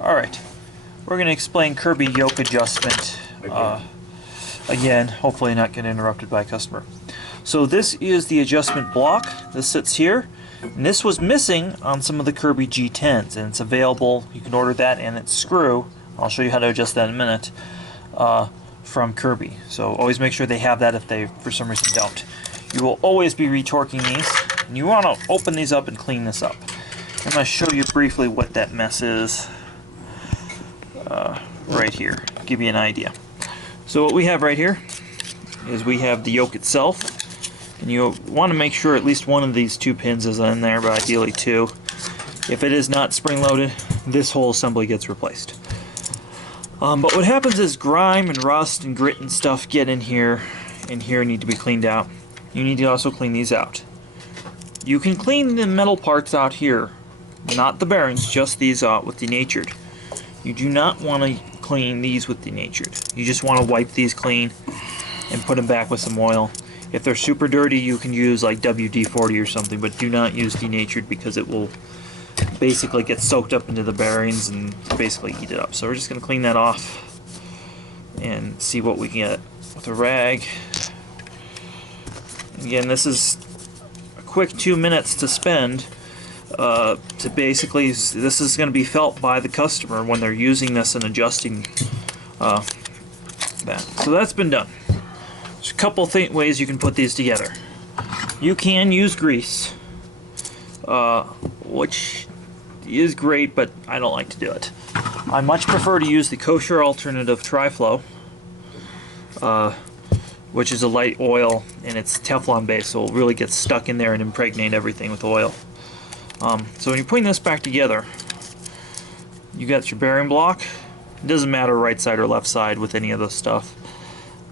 Alright, we're going to explain Kirby Yoke adjustment again, hopefully not get interrupted by a customer. So this is the adjustment block. This sits here, and this was missing on some of the Kirby G10s, and it's available. You can order that and its screw. I'll show you how to adjust that in a minute, from Kirby. So always make sure they have that if they for some reason don't. You will always be retorquing these, and you want to open these up and clean this up. I'm going to show you briefly what that mess is right here, give you an idea. So what we have right here is we have the yoke itself, and you want to make sure at least one of these two pins is in there, but ideally two. If it is not spring-loaded, this whole assembly gets replaced. But what happens is grime and rust and grit and stuff get in here, and here need to be cleaned out. You need to also clean these out. You can clean the metal parts out here, not the bearings, just these out with denatured. You do not want to clean these with denatured. You just want to wipe these clean and put them back with some oil. If they're super dirty, you can use like WD-40 or something, but do not use denatured because it will basically get soaked up into the bearings and basically eat it up. So we're just going to clean that off and see what we can get with a rag. Again, this is a quick 2 minutes to spend to basically, this is going to be felt by the customer when they're using this and adjusting that. So that's been done. There's a couple ways you can put these together. You can use grease, which is great, but I don't like to do it. I much prefer to use the kosher alternative Tri-Flow, which is a light oil, and it's Teflon based, so it'll really get stuck in there and impregnate everything with oil. So when you're putting this back together, you got your bearing block. It doesn't matter right side or left side with any of this stuff.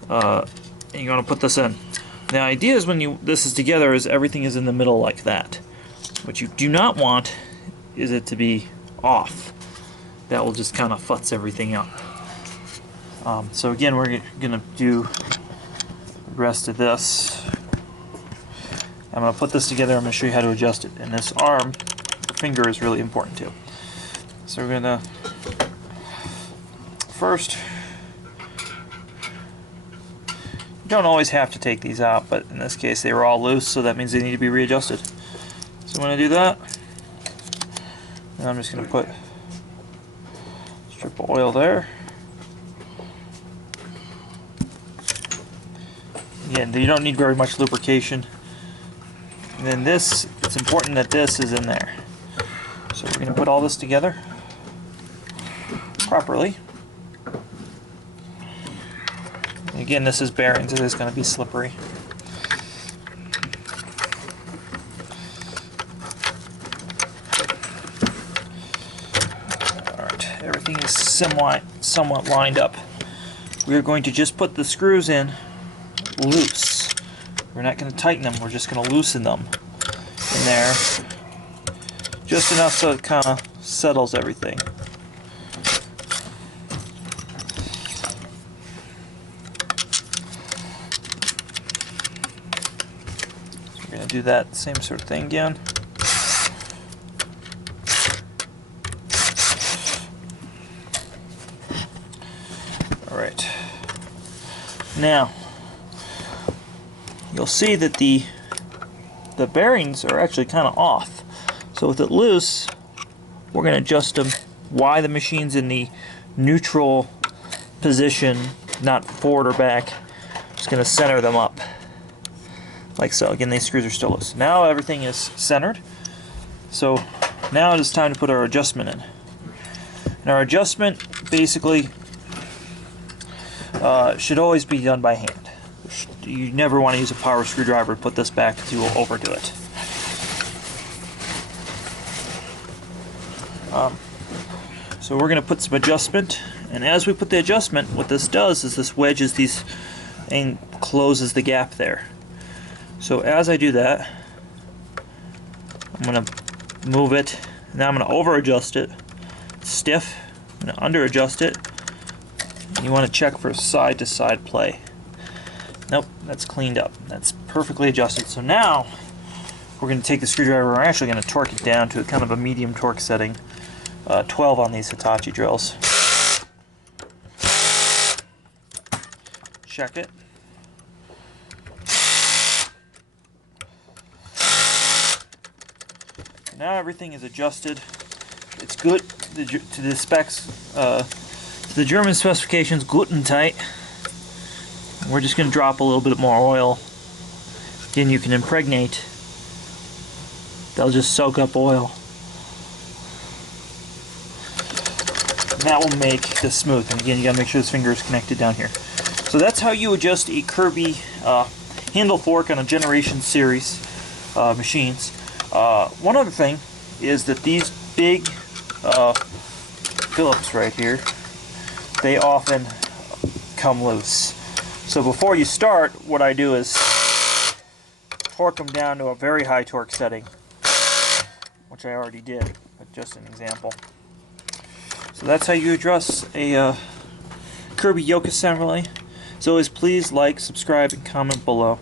And you want to put this in. The idea is when this is together is everything is in the middle like that. What you do not want is it to be off. That will just kind of futz everything up. So again, we're going to do the rest of this. I'm going to put this together. I'm going to show you how to adjust it. And this arm, the finger, is really important too. So we're going to first, you don't always have to take these out, but in this case they were all loose, so that means they need to be readjusted. So I'm going to do that. And I'm just going to put a strip of oil there. Again, you don't need very much lubrication. And then this, it's important that this is in there. So we're going to put all this together properly. And again, this is bearings, it is going to be slippery. Alright, everything is somewhat lined up. We are going to just put the screws in loose. We're not going to tighten them, we're just going to loosen them in there. Just enough so it kind of settles everything. So we're going to do that same sort of thing again. Alright. Now, you'll see that the bearings are actually kind of off. So with it loose, we're going to adjust them while the machine's in the neutral position, not forward or back. Just going to center them up, like so. Again, these screws are still loose. Now everything is centered. So now it is time to put our adjustment in. And our adjustment basically should always be done by hand. You never want to use a power screwdriver to put this back because you will overdo it. So we're going to put some adjustment, and as we put the adjustment, what this does is this wedges these and closes the gap there. So as I do that, I'm going to move it. Now I'm going to over adjust it. Stiff. I'm going to under adjust it. And you want to check for side to side play. Nope, that's cleaned up. That's perfectly adjusted. So now we're going to take the screwdriver, we're actually going to torque it down to a kind of a medium torque setting. 12 on these Hitachi drills. Check it. Now everything is adjusted. It's good to the specs, to the German specifications, good and tight. We're just going to drop a little bit more oil. Again, you can impregnate. They'll just soak up oil. And that will make this smooth. And again, you got to make sure this finger is connected down here. So that's how you adjust a Kirby handle fork on a Generation Series machines. One other thing is that these big Phillips right here, they often come loose. So before you start, what I do is torque them down to a very high torque setting, which I already did, but just an example. So that's how you address a Kirby Yoke assembly. As always, please like, subscribe, and comment below.